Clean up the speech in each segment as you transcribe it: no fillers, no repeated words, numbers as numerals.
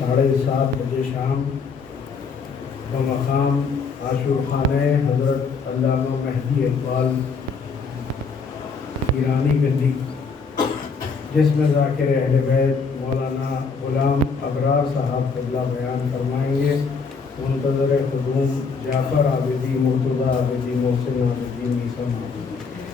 7:30 بجے شام بمقام عاشور خانہ حضرت علامہ مہدی اقبال ایرانی گندی، جس میں ذاکر اہل بیت مولانا غلام ابرار صاحب قبلہ بیان فرمائیں گے۔ منتظر خدوم جعفر عابدی، مرتضی عابدی، محسن عابدی، میثم عابدی۔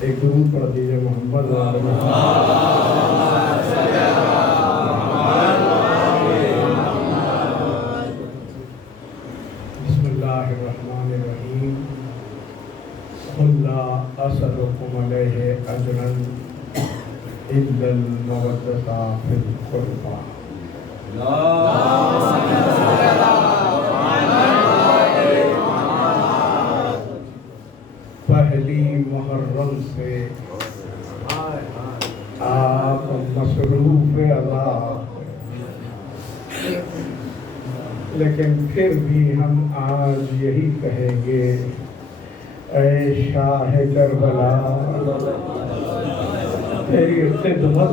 ایک درود پڑھ دیجیے محمد بسم اللہ الرحمن الرحیم۔ قل لا اسألکم علیہ اجرا الا المودۃ فی القربى۔ پہلی محرم سے آپ مصروف عذاب، لیکن پھر بھی ہم آج یہی کہیں گے، اے شاہ کربلا تیری خدمت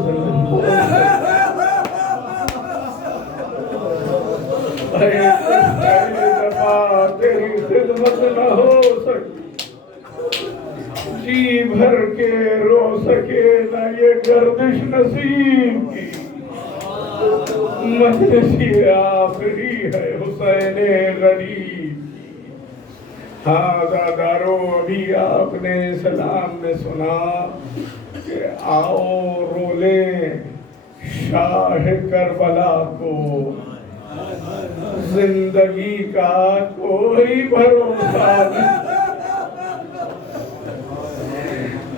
تیری خدمت نہ ہو سکتی، جی بھر کے رو سکے نہ یہ گردش نصیب کی۔ مجلسی آخری ہے حسین غریب۔ ہاں دادارو، ابھی آپ نے سلام میں سنا کہ آؤ رو لیں شاہ کربلا کو، زندگی کا کوئی بھروسہ نہیں۔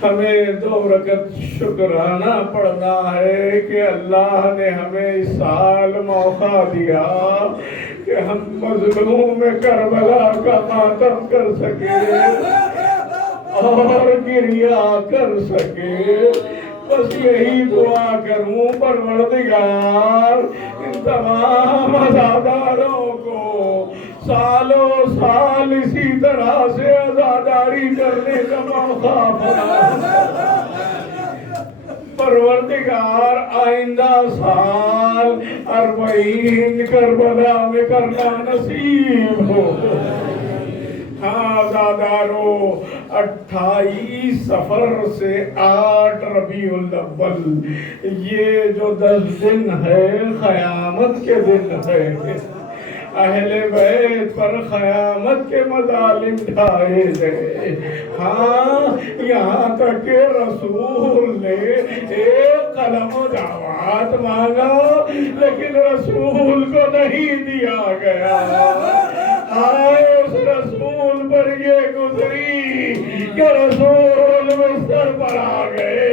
ہمیں 2 رکعت شکرانہ پڑھنا ہے کہ اللہ نے ہمیں اس سال موقع دیا کہ ہم مظلوم کربلا کا ماتم کر سکے اور گریہ کر سکے۔ بس یہی دعا کروں پروردگار ان تمام عزاداروں کو سالوں سال اسی طرح سے عزاداری کرنے کا موقع پروردگار آئندہ سال 40 کربلا میں کرنا نصیب ہو۔ ہاں زادارو، 28 صفر سے 8 ربیع الاول، یہ جو 10 دن ہے قیامت کے دن ہے۔ اہل بیت پر قیامت کے مظالم ڈھائے گئے۔ ہاں، یہاں تک کہ رسول نے ایک قلم و دعوات مانگا لیکن رسول کو نہیں دیا گیا۔ آئے اس رسول پر یہ گزری کہ رسول بستر پر آ گئے۔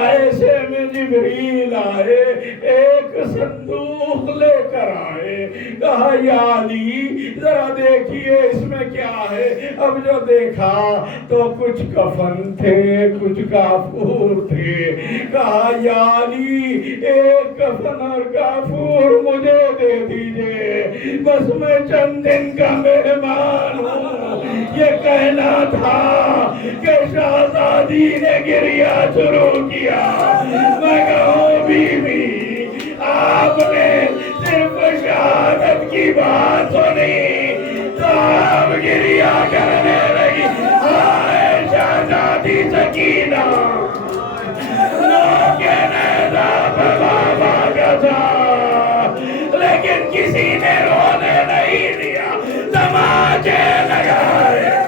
ایسے میں جبریل آئے، ایک صندوق لے کر آئے، کہا یا علی ذرا دیکھیے اس میں کیا ہے۔ اب جو دیکھا تو کچھ کفن تھے، کچھ کافور تھے۔ کہا یا علی ایک کفن اور کافور مجھے دے دیجئے، بس میں چند دن کا مہمان ہوں۔ یہ کہنا تھا کہ شہزادی نے گریہ شروع کیا۔ میں کہوں بی بی، آپ نے صرف شہادت کی بات سنی تو آپ گریہ کرنے لگی۔ آئے شہزادی سکینہ، نوکے نیزہ پہ بابا کا تھا، لیکن کسی نے رونے نہیں دیا، تماچے لگائے۔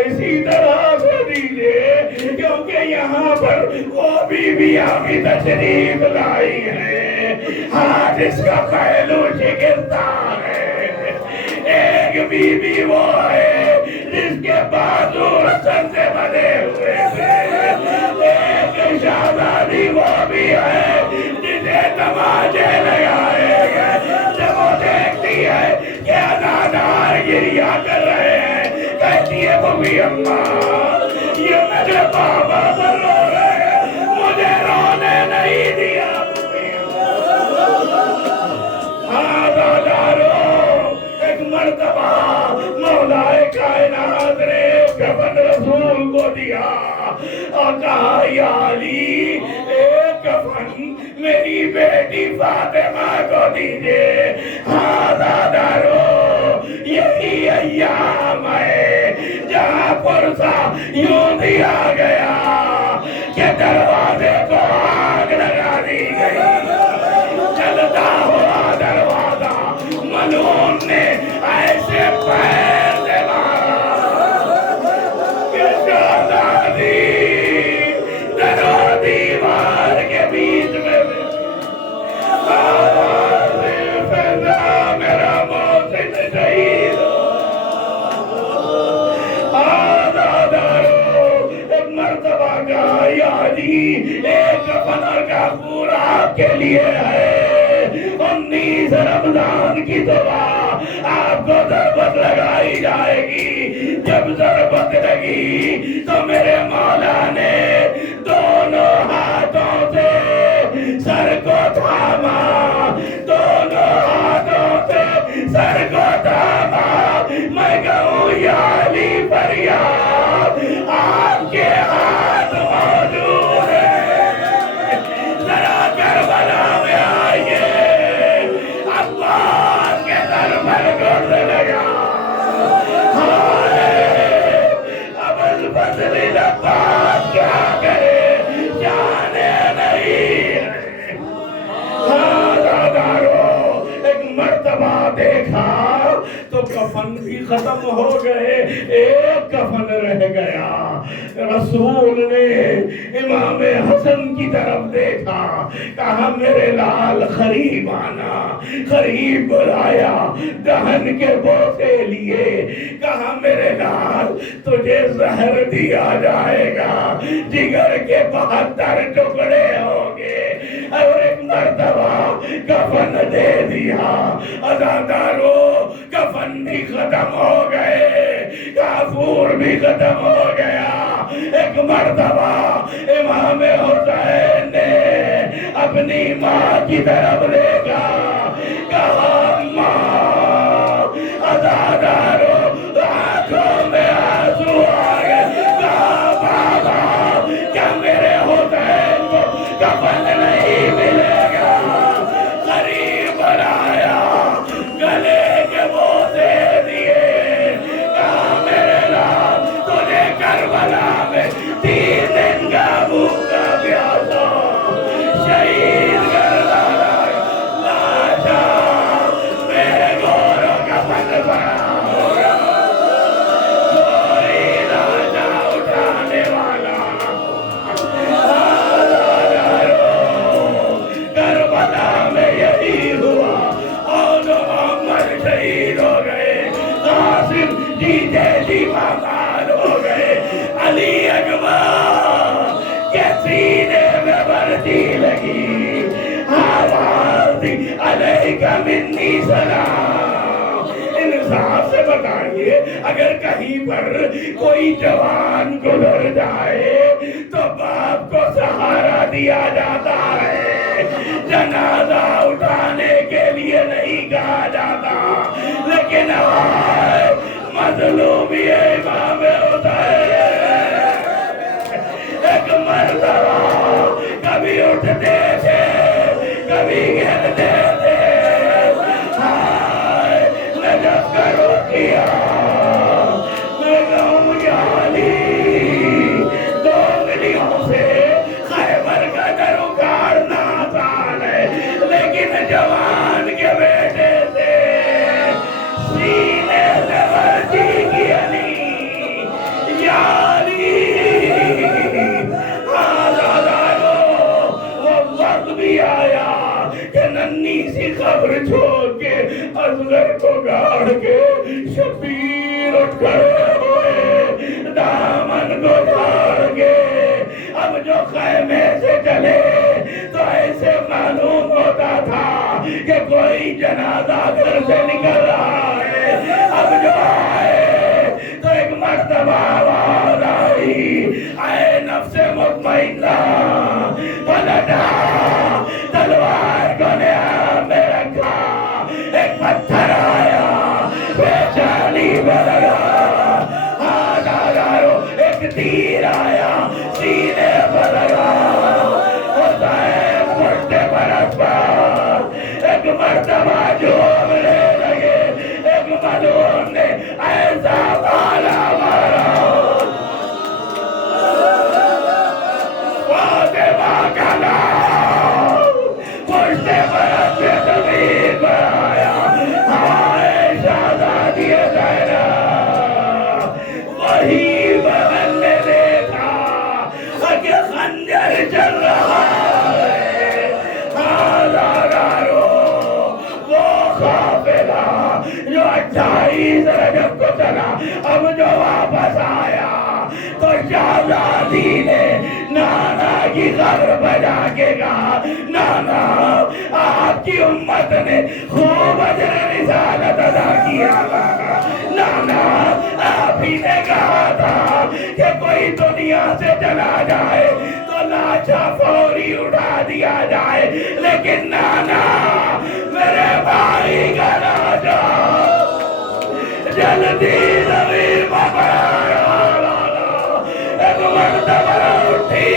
اسی طرح سے دیجئے، کیونکہ یہاں پر وہ بیویاں بھی تشریف لائی ہیں۔ ہاتھ اس کا پہلو شکستہ ہے۔ ایک بیوی وہ ہے جس کے بازو رسن سے بنے ہوئے تھے، ایک شہزادی وہ بھی ہے جسے تماچے لگائے گئے۔ جب وہ دیکھتی ہے کہ عزادار گریہ کر رہے ہیں، کہتی ہے بھوی اماں یہ میرے بابا پر رو رہے ہیں، مجھے رونے نہیں دیا۔ ہاں دادارو، ایک مرتبہ مولا کائنات نے کفن رسول کو دیا اور کہا یا علی ایک کفن کرم میری بیٹی فاطمہ کو دیجیے. دارو یہی ایام ہے جہاں پرسا یوں دیا گیا کہ دروازے کو آگ لگا دی گئی. چلتا ہوا دروازہ ملعون نے ایسے پیر سے مارا کہ شہزادی در و دیوار کے بیچ میں میرا محسن شہید ایک مرتبہ کہا یا جی ایک کفن اور کافور آپ کے لیے ہے. 19 رمضان کی صبح آپ کو ضربت لگائی جائے گی. جب ضربت لگی تو میرے مولا نے دونوں ہاتھوں سے سر کو تھاما, دونوں ہاتھوں سے سر کو تھاما. میں کہوں یا علی فریاد آپ کے ہاتھ موجود ہے, ذرا کربلا میں آئیے. اللہ کے در پر گرد لگا. ابوالفضل عباس کیا کرے جانے نہیں. ایک مرتبہ دیکھا تو کفن بھی ختم ہو گئے, ایک کفن رہ گیا. رسول نے امام حسن کی طرف دیکھا, کہا میرے لال قریب آنا. قریب بلایا, دہن کے بوسے لیے, کہا میرے لال تجھے زہر دیا جائے گا, جگر کے 72 ٹکڑے ہوں گے. اور ایک مرتبہ کفن دے دیا. عزادارو کفن بھی ختم ہو گئے, کافور بھی ختم ہو گیا. ایک مرتبہ امام حسین نے اپنی ماں کی طرف دیکھا, کہا ماں. عزادارو آنکھوں میں آنسو آ گئے. کہا بابا کیا میرے حسین کو کفن نہیں ملے گا؟ قریب بلایا, گلے کے بوسے دیے, کہا میرے لال تجھے کربلا میں 3 دن کا بھوکا پیاسا شہید کر ڈالا. لاشا میرے گوروں کا پن بنا ہوگا, کوئی لاشا اٹھانے والا. کربلا میں یہی ہوا, اور محمد شہید ہو گئے, قاسم جیتے جی مامال ہو گئے. علی اکبر کے سینے میں وردی لگی, آواز دی علیکہ منی سلام. انصاف سے بتائیے, اگر کہیں پر کوئی جوان گزر جائے تو باپ کو سہارا دیا جاتا ہے, جنازہ اٹھانے کے لیے نہیں کہا جاتا. لیکن آئے مظلوم یہ امام حسین. ایک مرتبہ کبھی اٹھتے تھے, کبھی گرتے تھے. نجف کرو کیا, میں کہوں یا علی 2 انگلیوں سے خیبر کا در اکھاڑنا آسان ہے, لیکن جوان کے بیٹے سے سینے سے ورزی کی علی. یا علی آزادارو, وہ وقت بھی آیا کہ ننھی سی خبر چھوڑ کے اصغر کو گاڑ کے شبیر اٹھ کھڑے ہوئے, دامن کو جھاڑ کے. اب جو خیمے سے چلے تو ایسے معلوم ہوتا تھا کہ کوئی جنازہ گھر سے نکل رہا ہے. اب جو آئے تو ایک مرتبہ آواز آئی, اے نفس مطمئنہ پلٹا, تلوار کو نیا میں رکھا. ایک پتھر آیا پیشانی میں لگا, آزادارو ایک تیر آیا سینے پر لگا. حسین مرتبہ جھومنے لگے، ایک ملعون نے ایسا بالا مارا فاطمہ کا نام پشت برس سے زمین پر آیا، ہائے شہزادی زینب۔ وہی بہن نے دیکھا کہ خنجر چل رہا ہے، ہزاروں وہ قافلہ جو 28 رجب کو چلا، اب جو واپس آیا تو شہزادی نے نانا کی قبر پہ جا کے کہا، نانا آپ کی امت نے خوب اجر رسالت ادا کیا، نانا آپ ہی نے کہا تھا کہ کوئی دنیا سے چلا جائے تو لاچا فوری اٹھا دیا جائے، لیکن نانا میرے بھائی کا لاچا جلدی زمین پکڑا، ایک مرتبہ اٹھی،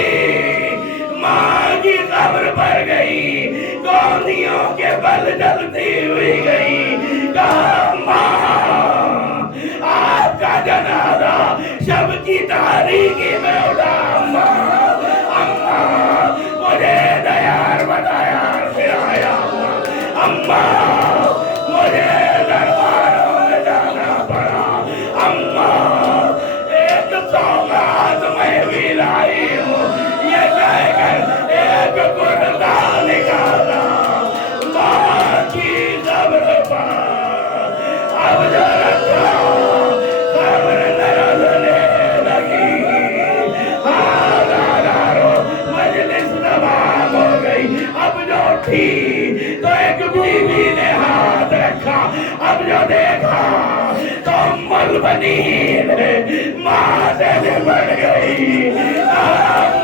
ماں کی قبر پر گئی، گوندیوں کے بل جلتی ہوئی گئی، کہا ماں آپ کا جنازہ شب کی تاریکی میں اٹھا، اماں مجھے دیار بدایار سے آیا، اماں مجھے درباروں میں جانا پڑا، اماں ایک سوگات میں بھی لائی ہوں، یہ کہہ کر ایک کرتا نکالا ماں کی قبر پر، اب جو رکھا قبر نرزنے لگی، ہزاروں مجلس تمام ہو گئی، اب جو اٹھی تو ایک بیوی نے ہاتھ رکھا، اب جو دیکھا تو ام البنین ماں سے نبٹ گئی،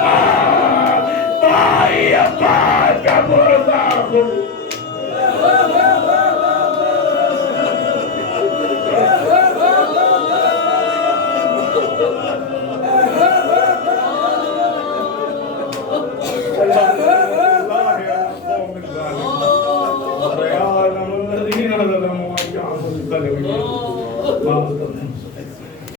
ماں بھائی عباس کا پرسا خود